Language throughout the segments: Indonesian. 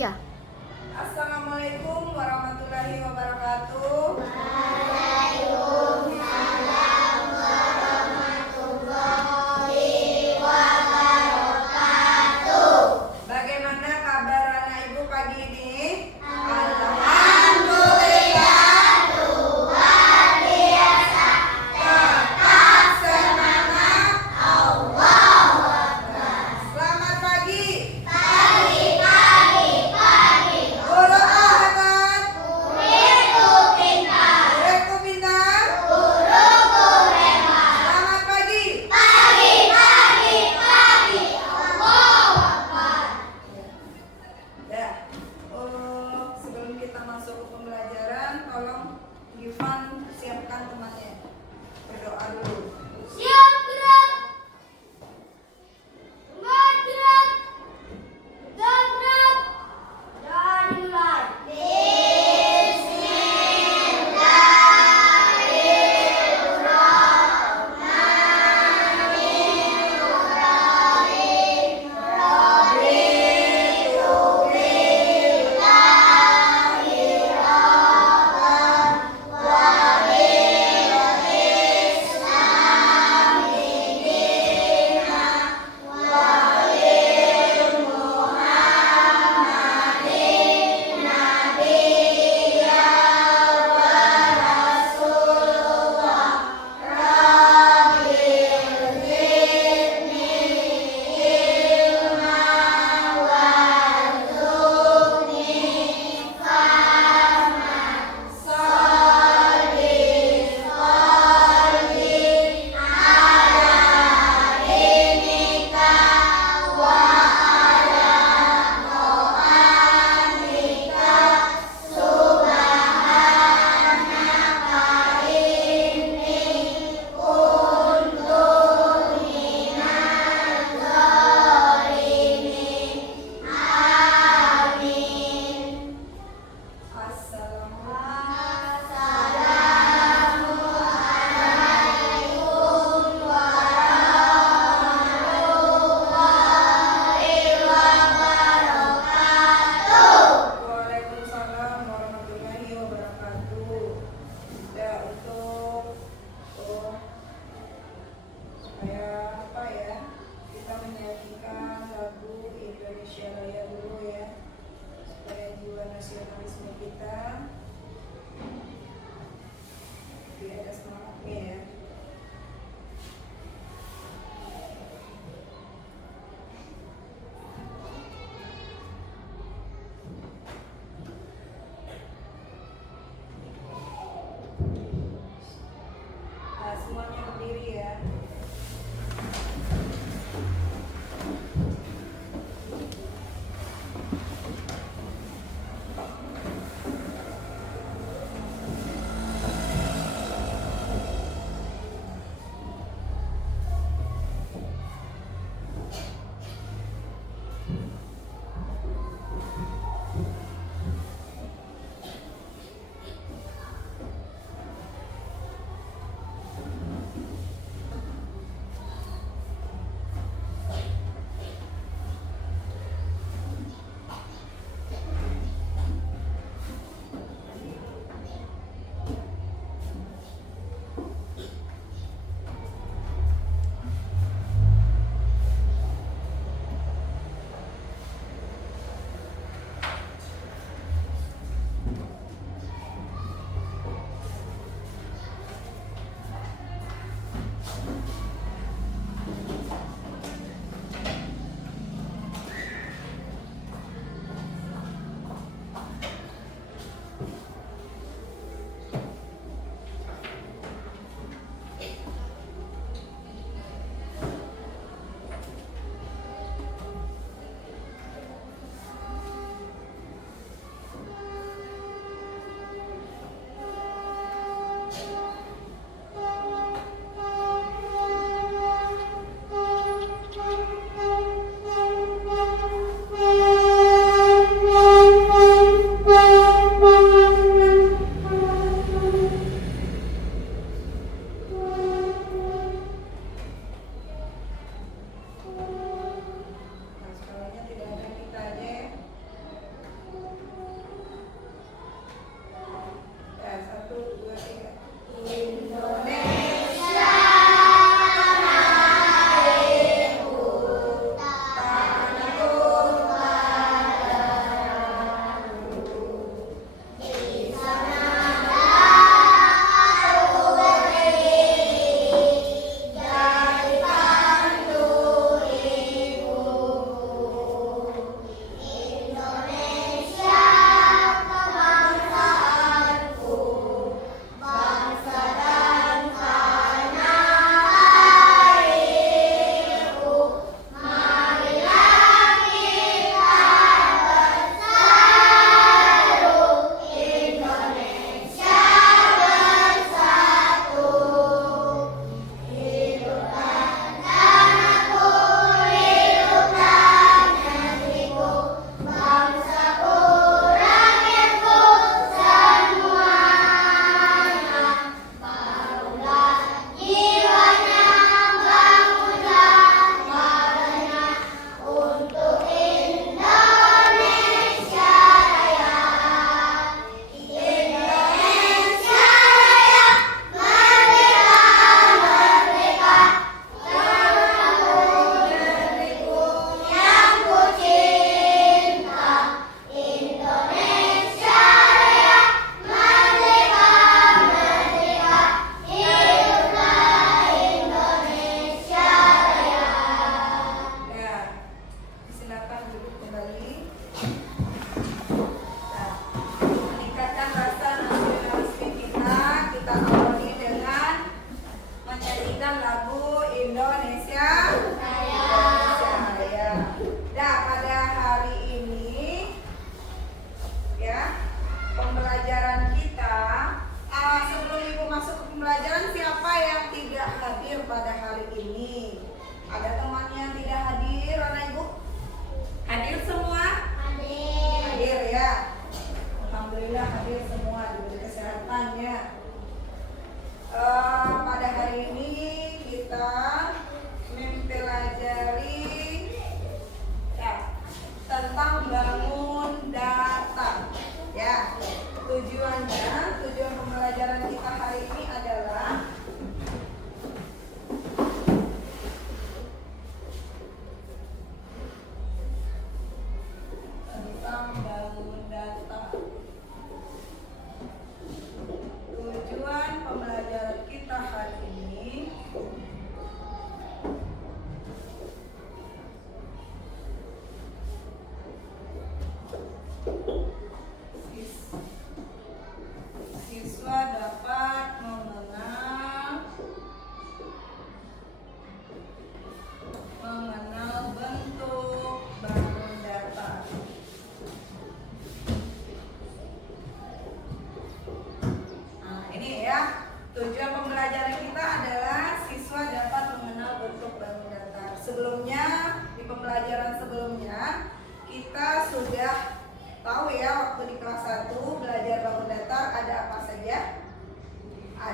3. Assalamualaikum warahmatullahi wabarakatuh. Bagaimana kabar anak ibu pagi ini? Alhamdulillah luar biasa. Tetap semangat. Allahu Akbar. Selamat pagi. Pagi. Guru Ahmad. Muridku pintar.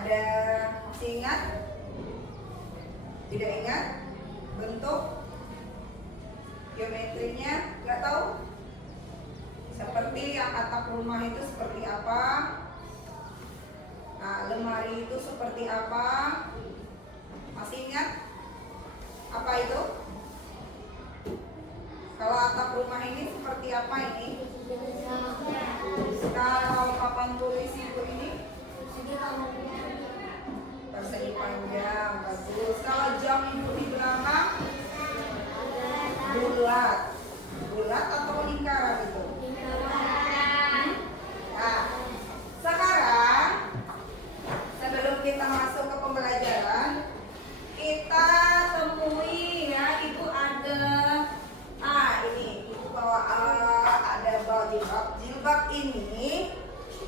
ada, masih ingat? Tidak ingat? Bentuk geometrinya nggak tahu? Seperti yang atap rumah itu seperti apa? Nah, lemari itu seperti apa? Masih ingat? Apa itu? Kalau atap rumah ini seperti apa ini? Kalau papan tulis ibu ini? Persegi panjang, bagus. Kalau jam ibu di belakang? Bulat. Bulat atau lingkaran itu? Nah, sekarang sebelum kita masuk ke pembelajaran, kita temui ya, ibu ada ini ibu bawa ada bawa jilbab. Jilbab ini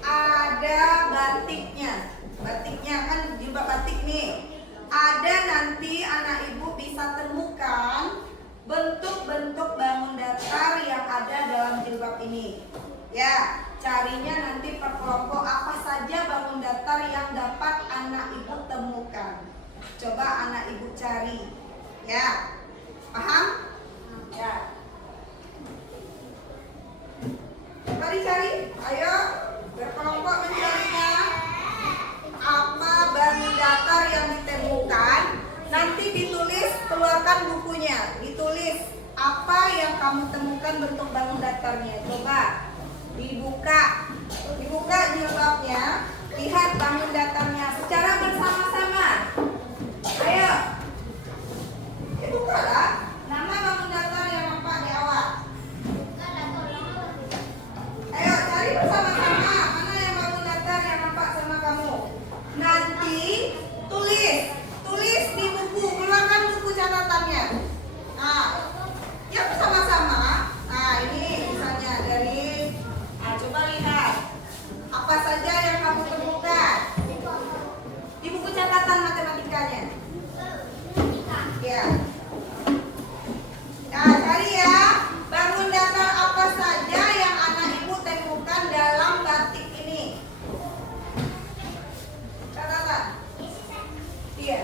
ada batiknya. Batiknya kan jilbab batik nih. Ada nanti anak ibu bisa temukan bentuk-bentuk bangun datar yang ada dalam jilbab ini. Ya, carinya nanti per kelompok apa saja bangun datar yang dapat anak ibu temukan. Coba anak ibu cari. Ya. Paham? Ya. Coba dicari. Ayo, berkelompok mencarinya. Apa bangun datar yang ditemukan? Nanti ditulis, keluarkan bukunya. Ditulis apa yang kamu temukan bentuk bangun datarnya. Coba dibuka. Dibuka jilbabnya. Lihat bangun datarnya secara bersama-sama. Ayo. Dibukalah. Nama bangun datar yang nampak di awal. Ayo cari bersama-sama. Mana yang bangun datar yang nampak sama kamu? Nanti tulis di buku, keluarkan buku catatannya. Nah, ya bersama-sama. Nah, ini misalnya dari, coba lihat apa saja yang kamu temukan di buku catatan matematikanya. Ya. Nah, cari ya, bangun datar apa saja yang anak ibu temukan dalam batik ini. Catatan. Iya.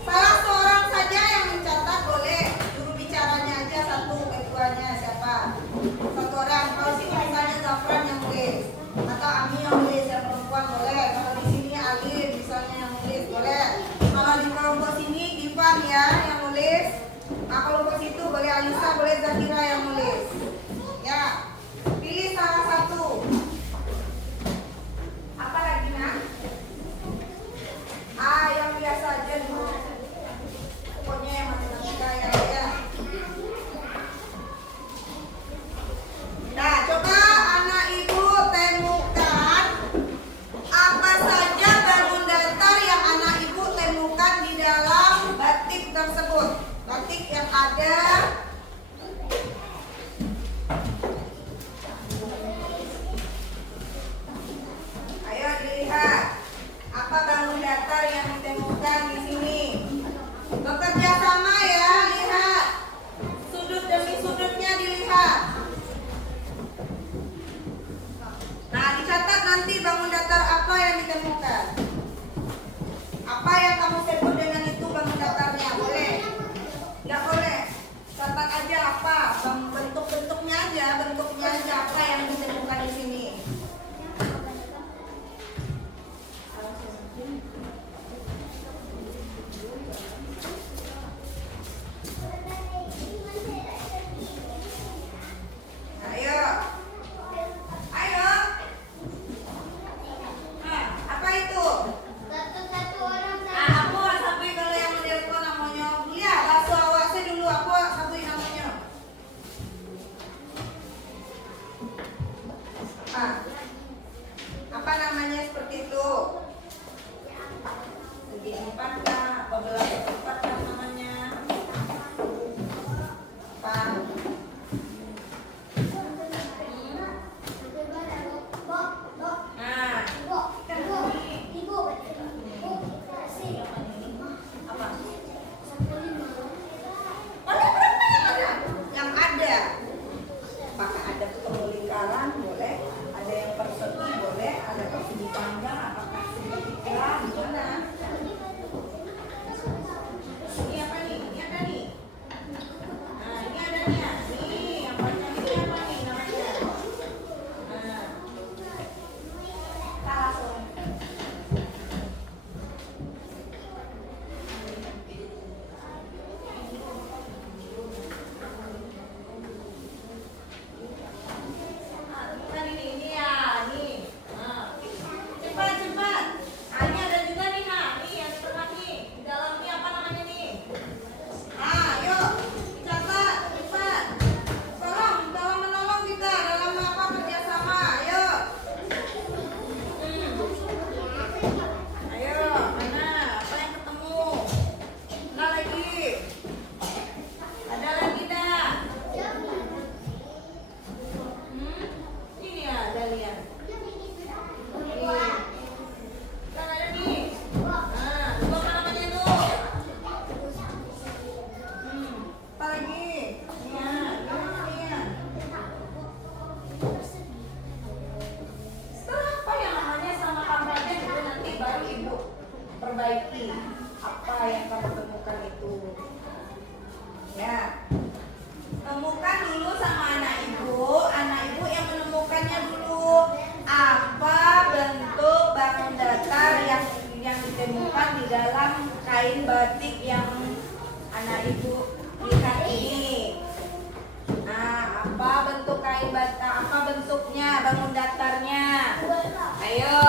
Salah seorang saja yang mencatat boleh. Juru bicaranya aja satu, ketuanya siapa? Satu orang. Kalau sini misalnya Zafran yang nulis, atau Ami yang nulis, yang perempuan boleh. Kalau di sini Alin misalnya yang nulis boleh. Kalau di kelompok sini Ivan ya yang nulis. Nah, kelompok situ boleh Alisa, boleh Zakira yang nulis. Ya, pilih salah satu. Apa lagi nak? Yang biasa aja dulu. Pokoknya yang matematika ya. Nah, coba anak ibu temukan apa saja bangun datar yang anak ibu temukan di dalam batik tersebut. Batik yang ada. Ayo dilihat. Apa bangun datar yang ditemukan di sini? Bekerja sama ya, lihat. Sudut demi sudutnya dilihat. Nah, dicatat nanti bangun datar apa yang ditemukan. Apa yang kamu sebut dengan itu bangun datarnya, boleh? Nggak boleh. Catat aja apa, bentuk-bentuknya aja apa yang ditemukan di sini. Ayo. Nah, apa itu? Satu-satu orang. Aku sabui kalau yang menelpon namanya. Iya, bakso awaknya dulu aku sabui namanya. Apa namanya seperti itu? Segi empat kah? Apa belah empat kah namanya? Apa? Apakah ada ketemu lingkaran? Boleh. Ada yang persegi? Boleh. Ada persegi panjang? kain batik apa bentuknya, bangun datarnya. Ayo.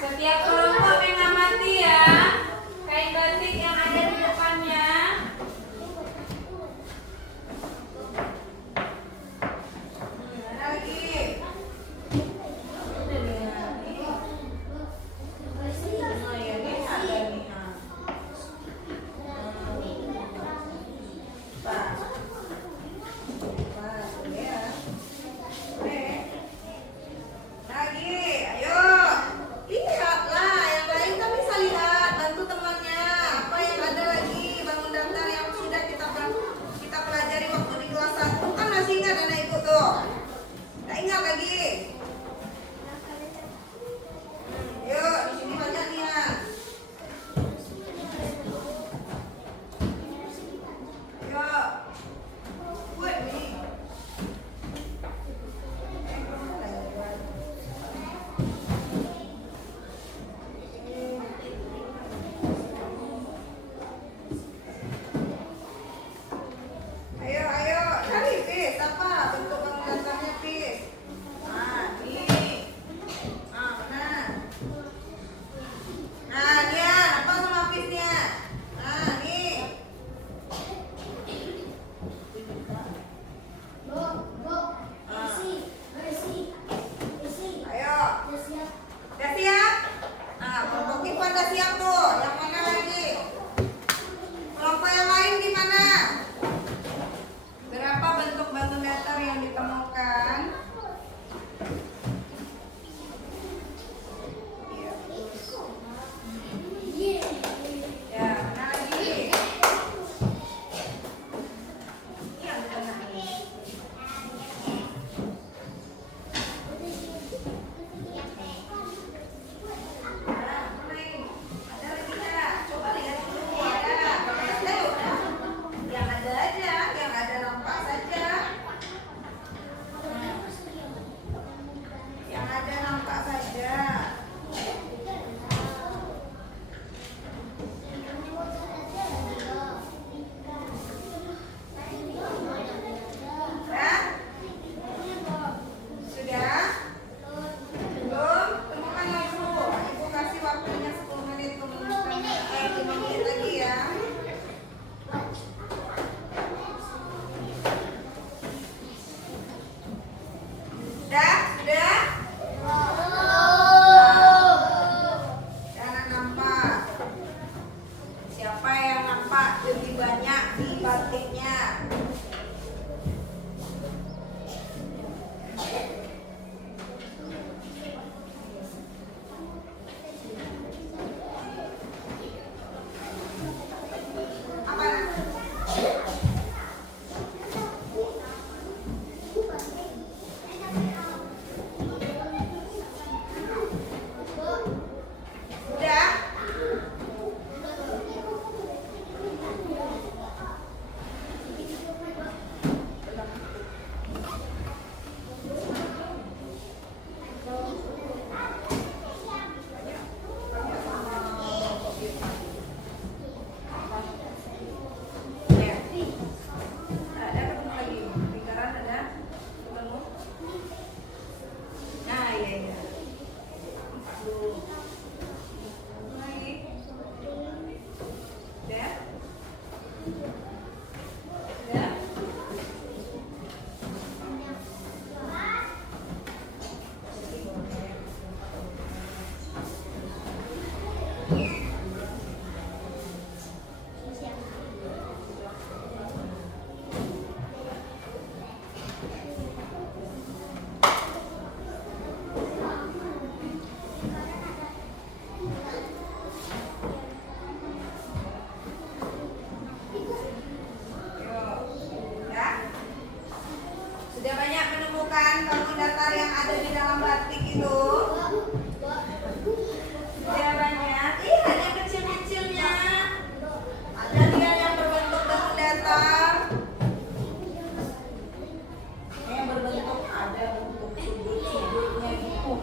Setiap kelompok mengamati ya kain batik yang ada di depannya. Ada lagi. Oh ya, ini ada nih. Pas. Pas, ya. Lagi, ayo. Lihatlah, yang lain kan bisa lihat, bantu temannya. Apa yang ada lagi, bangun daftar yang sudah kita pelajari waktu di kelas 1. Kan masih ingat anak ibu tuh? Nggak ingat lagi? Yuk, di sini banyak nih ya. Yuk. Buat nih. Ayo, cari Pis, apa bentuk bangun datarnya Pis? Nah, nih. Ah, mana? Nah, dia apa sama Pisnya? Nah, nih. Ayo, udah siap? Nah, kelompok Ivan udah siap tuh. Yang mana lagi? Kelompok yang lain gimana? Berapa bentuk bangun datar yang ditemukan? Ya, mana lagi? Yang mana nih? Nah, mana ini? Ada lagi nggak? Coba lihat dulu. Ada. Kalau nggak ada, ya udah. Yang ada aja, yang ada nampak saja. Yang ada nampak saja. Ya? Sudah? Belum? Temukan langsung. Ibu kasih waktunya 10 menit, 5 menit lagi ya. Sudah? Sudah? Jangan nampak. Siapa yang nampak lebih banyak di batiknya? Apa? Sudah? Ya. Ada ketemu lagi. Lingkaran ada ketemu. Nah, iya. Aduh. Lagi. Udah? Udah? Yuk. Ya? Sudah banyak menemukan bangun datar yang ada di dalam batik itu? Sudah banyak? Lihat yang kecil-kecilnya. Ada lihat yang berbentuk bangun datar. Yang berbentuk ada bentuk sudut-sudutnya gitu.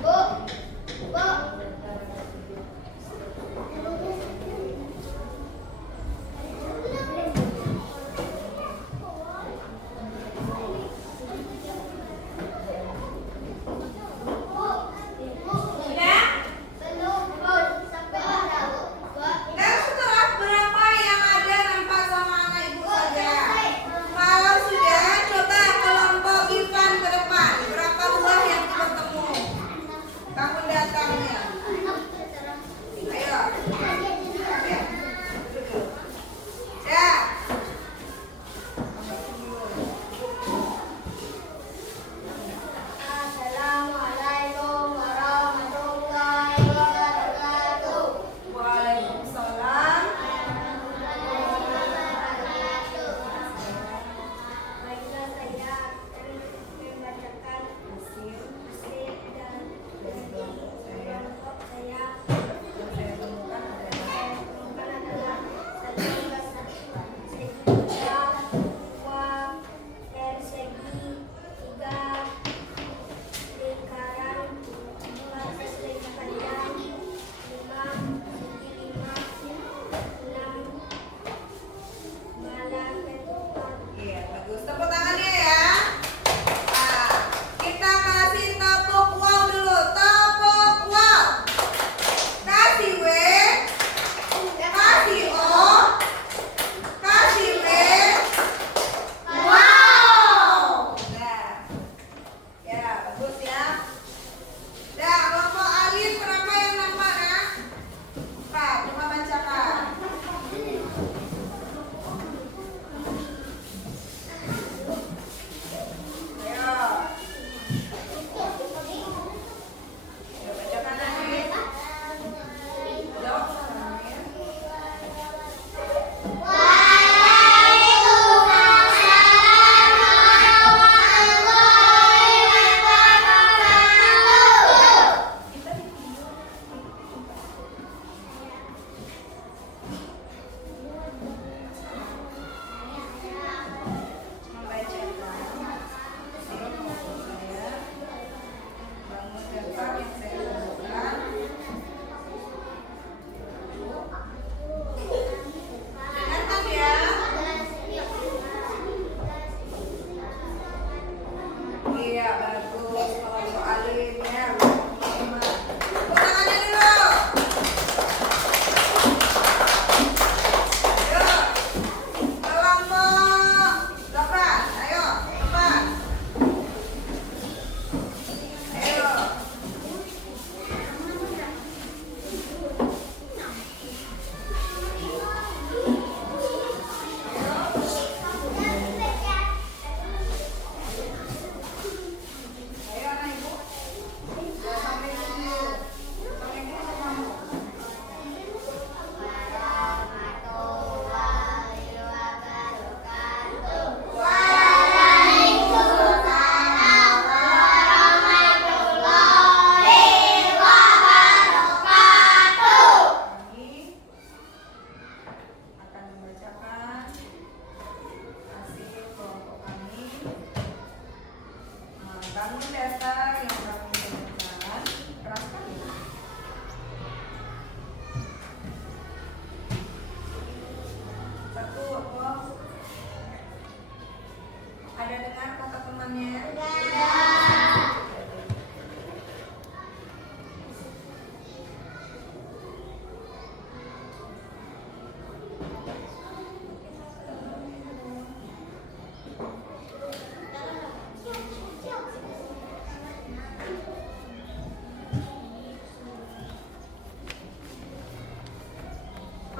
Bu,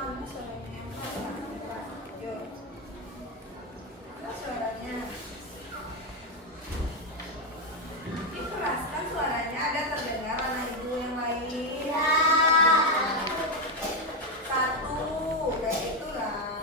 Mana suaranya yang keras? Yuk. Mana suaranya? Dikeraskan suaranya, ada terdengar anak ibu yang lain. Satu, kayak itulah.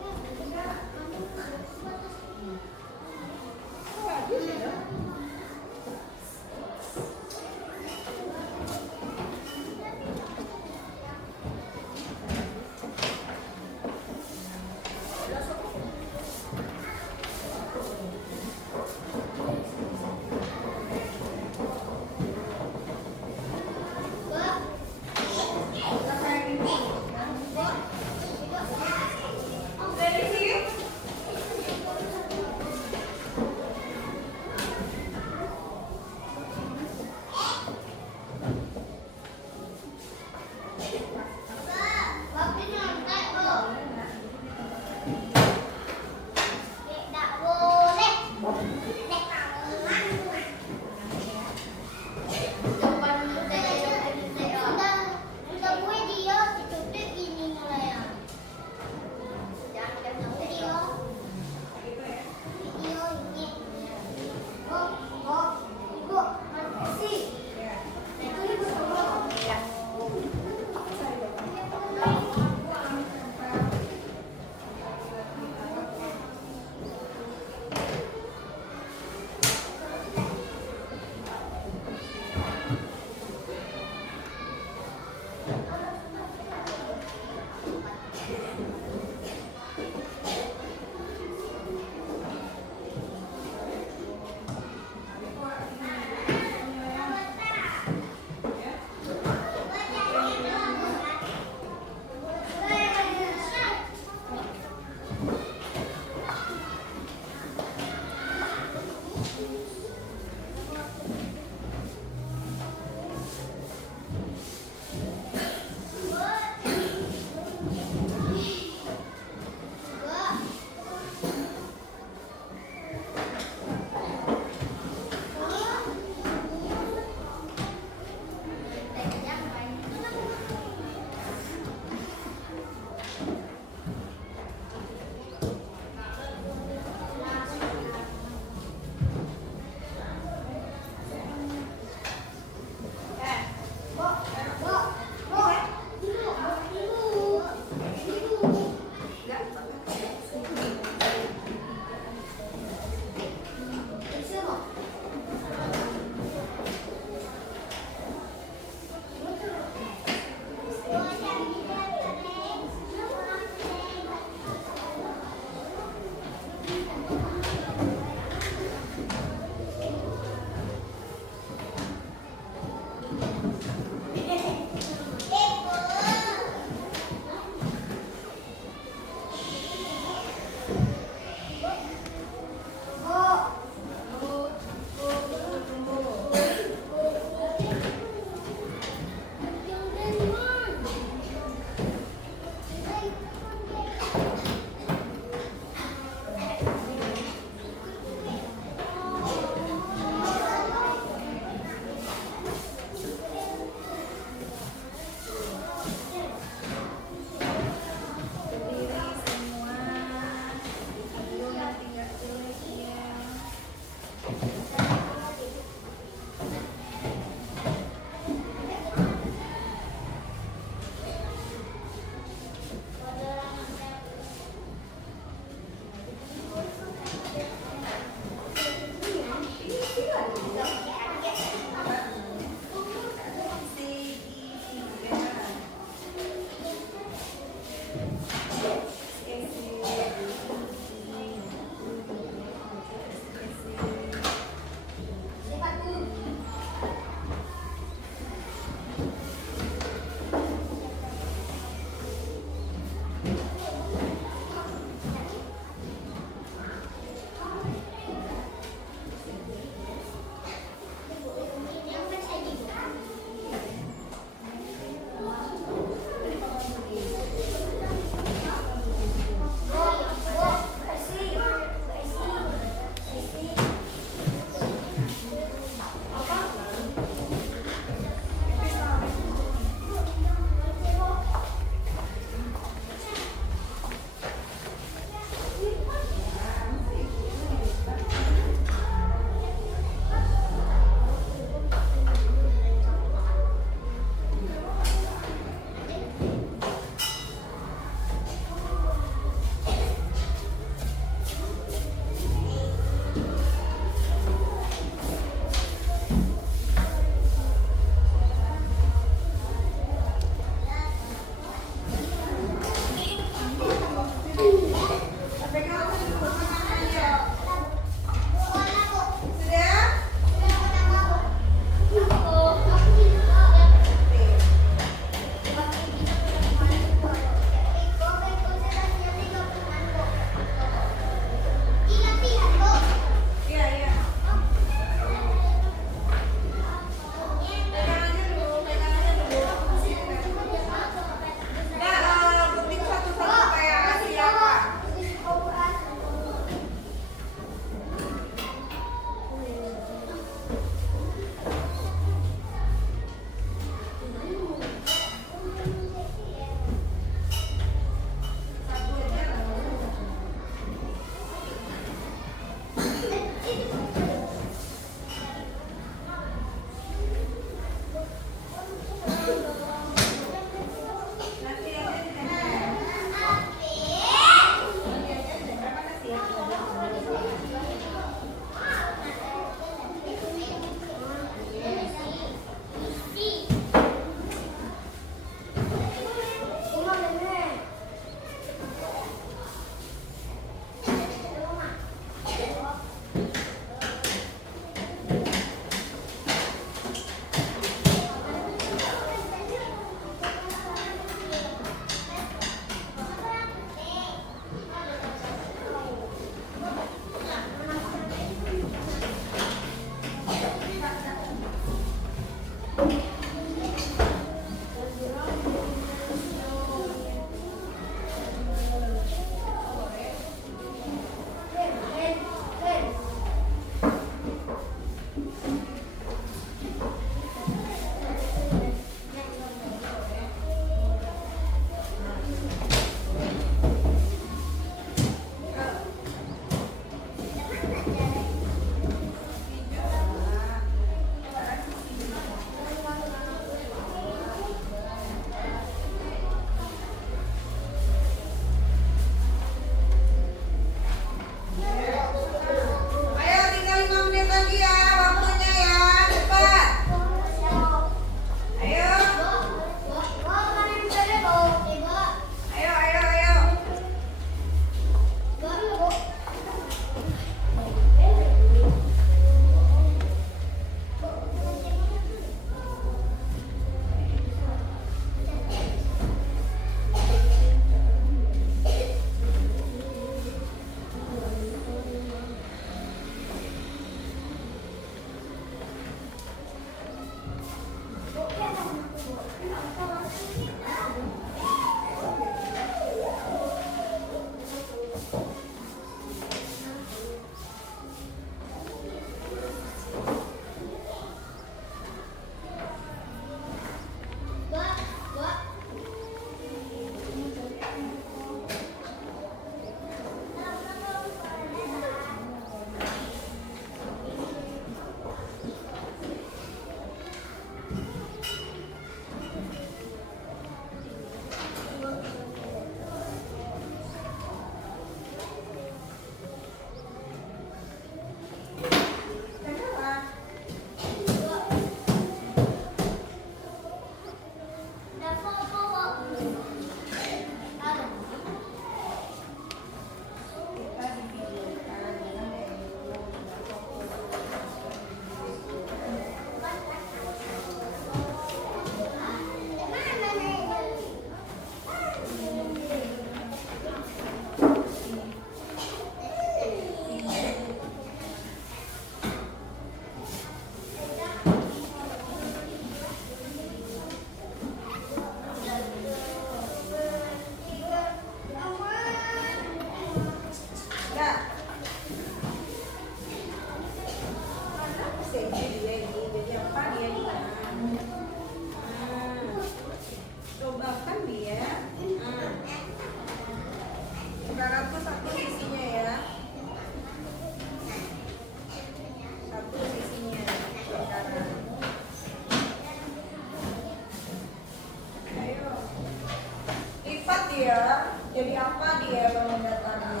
Jadi apa dia bangun datarnya?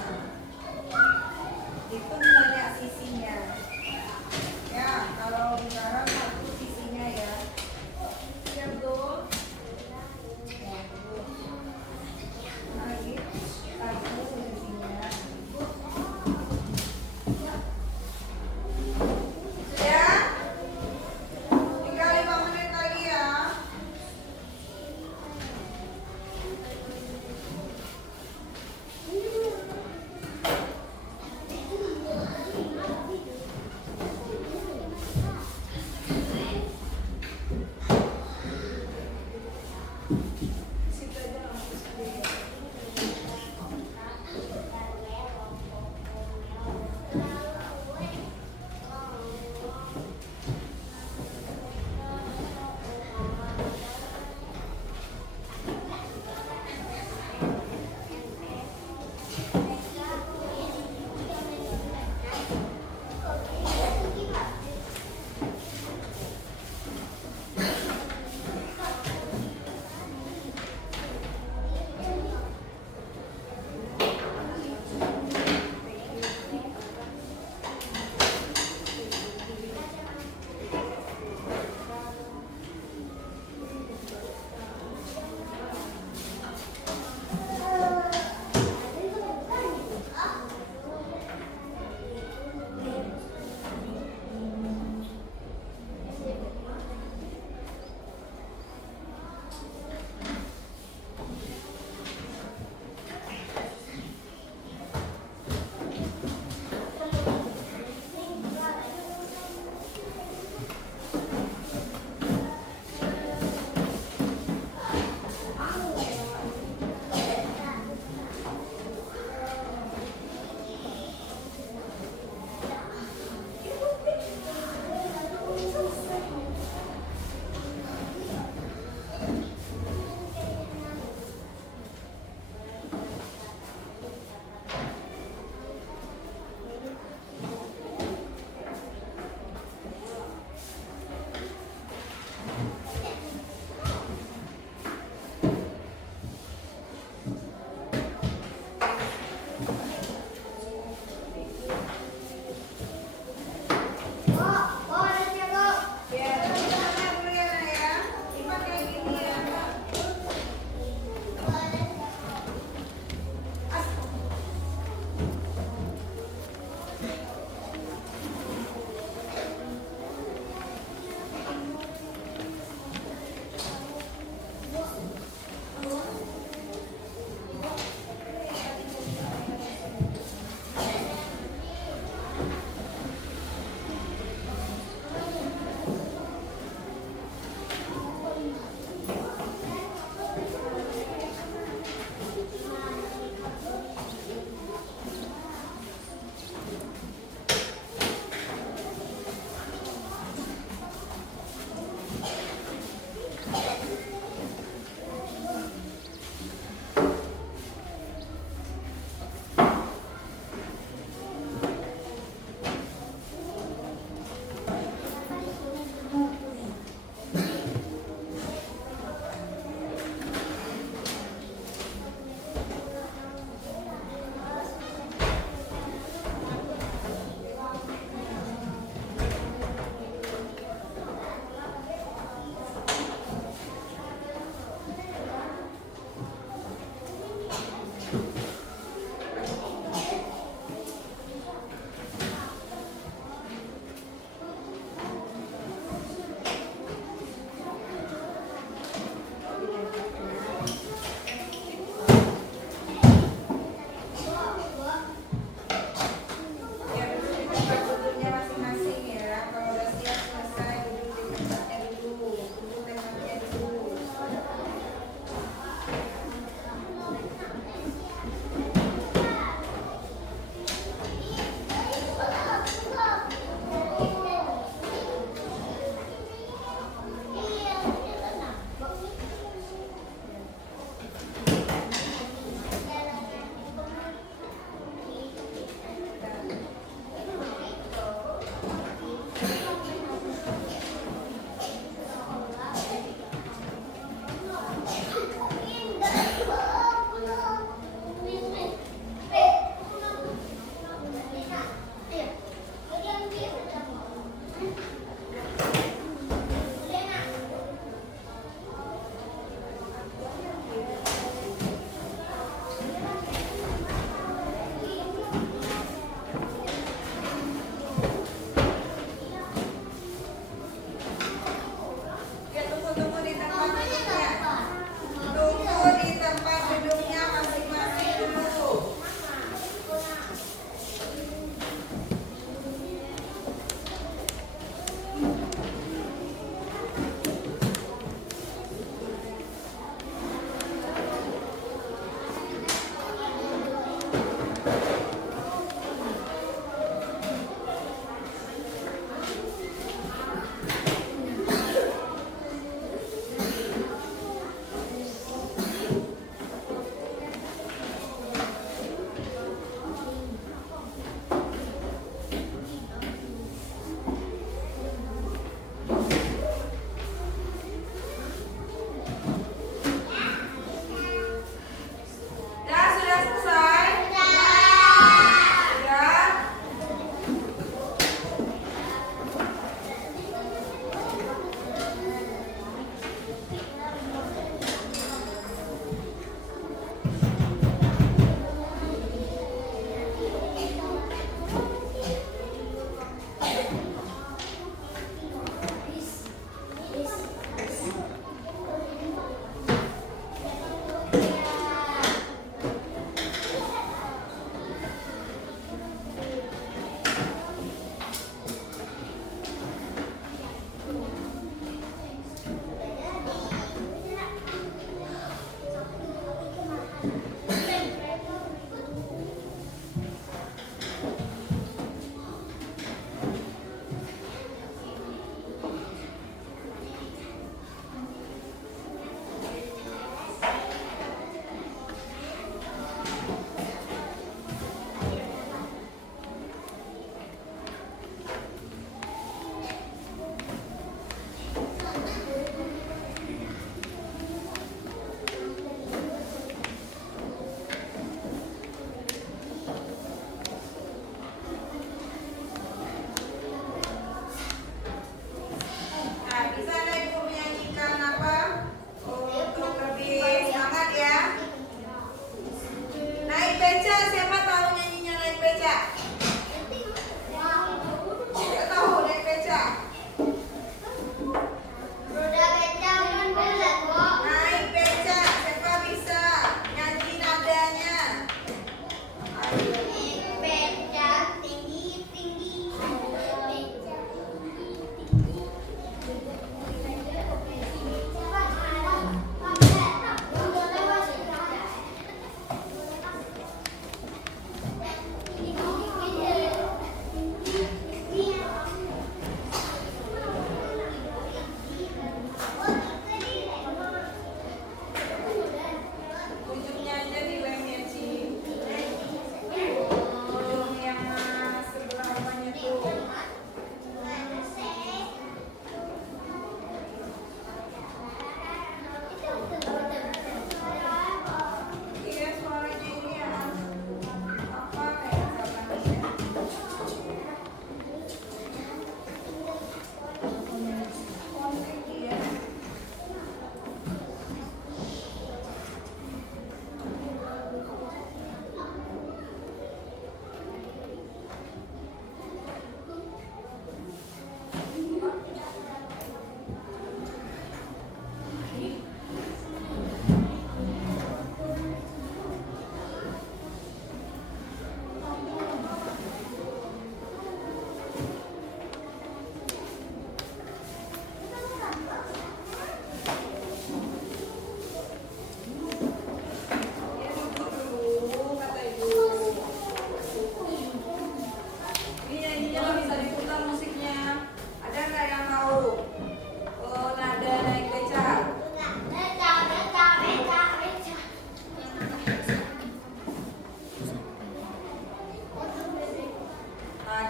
Itu banyak sisinya. Ya, kalau sekarang satu sisinya ya. Siap tuh. Lagi satu sisinya. Sudah? Tinggal 5 menit lagi ya.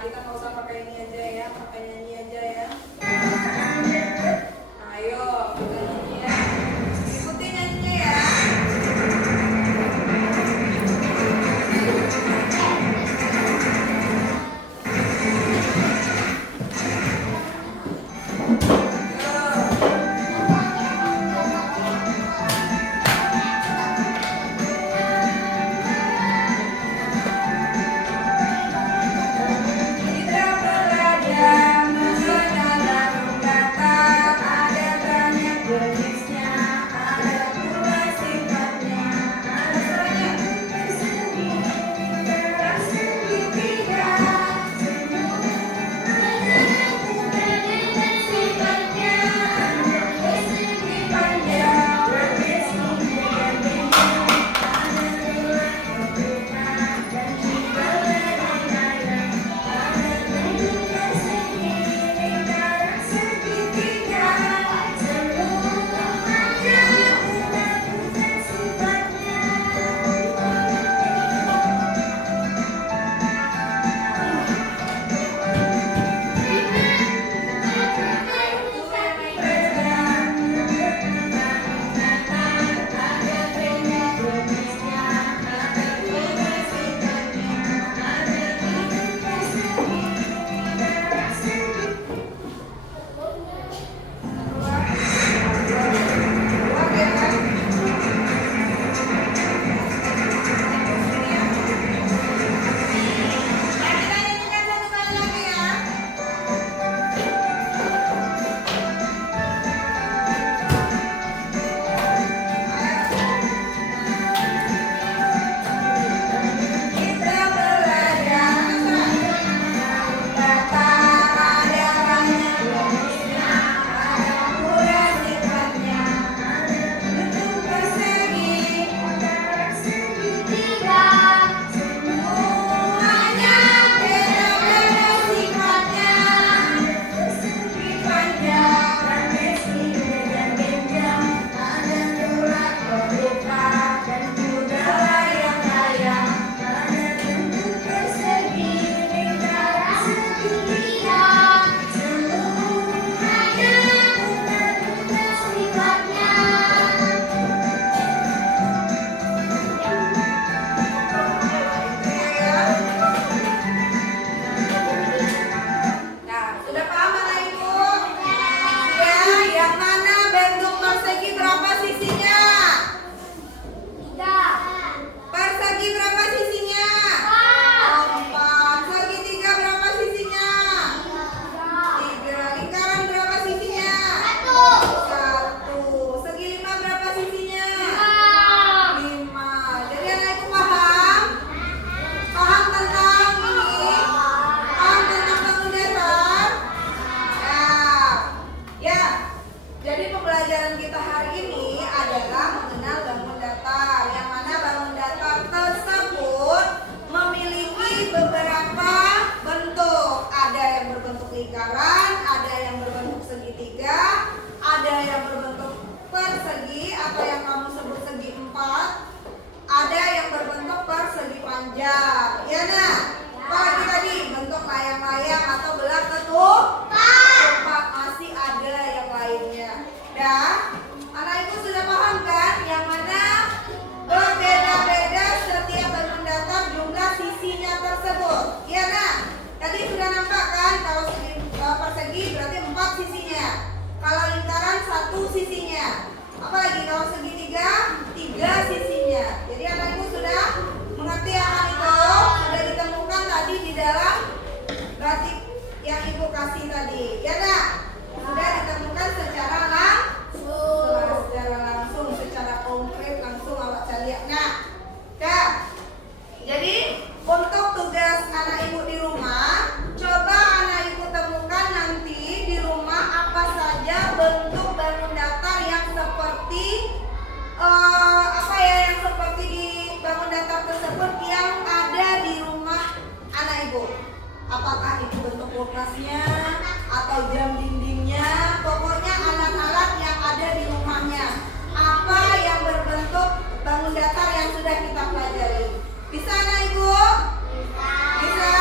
kita nggak usah pakai ini aja ya, pakai nyanyi aja ya. Ayo, kita nyanyi ya. Ikuti nyanyinya ya. kulkasnya atau jam dindingnya, pokoknya alat-alat yang ada di rumahnya. Apa yang berbentuk bangun datar yang sudah kita pelajari. Bisa anak ibu? Bisa.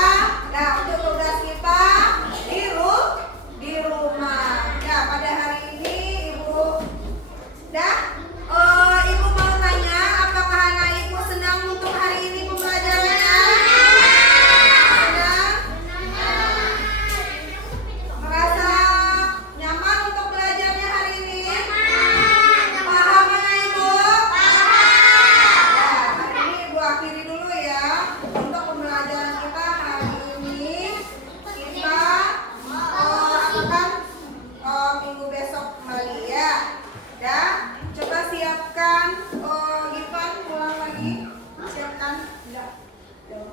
Nah, untuk tugas Ya.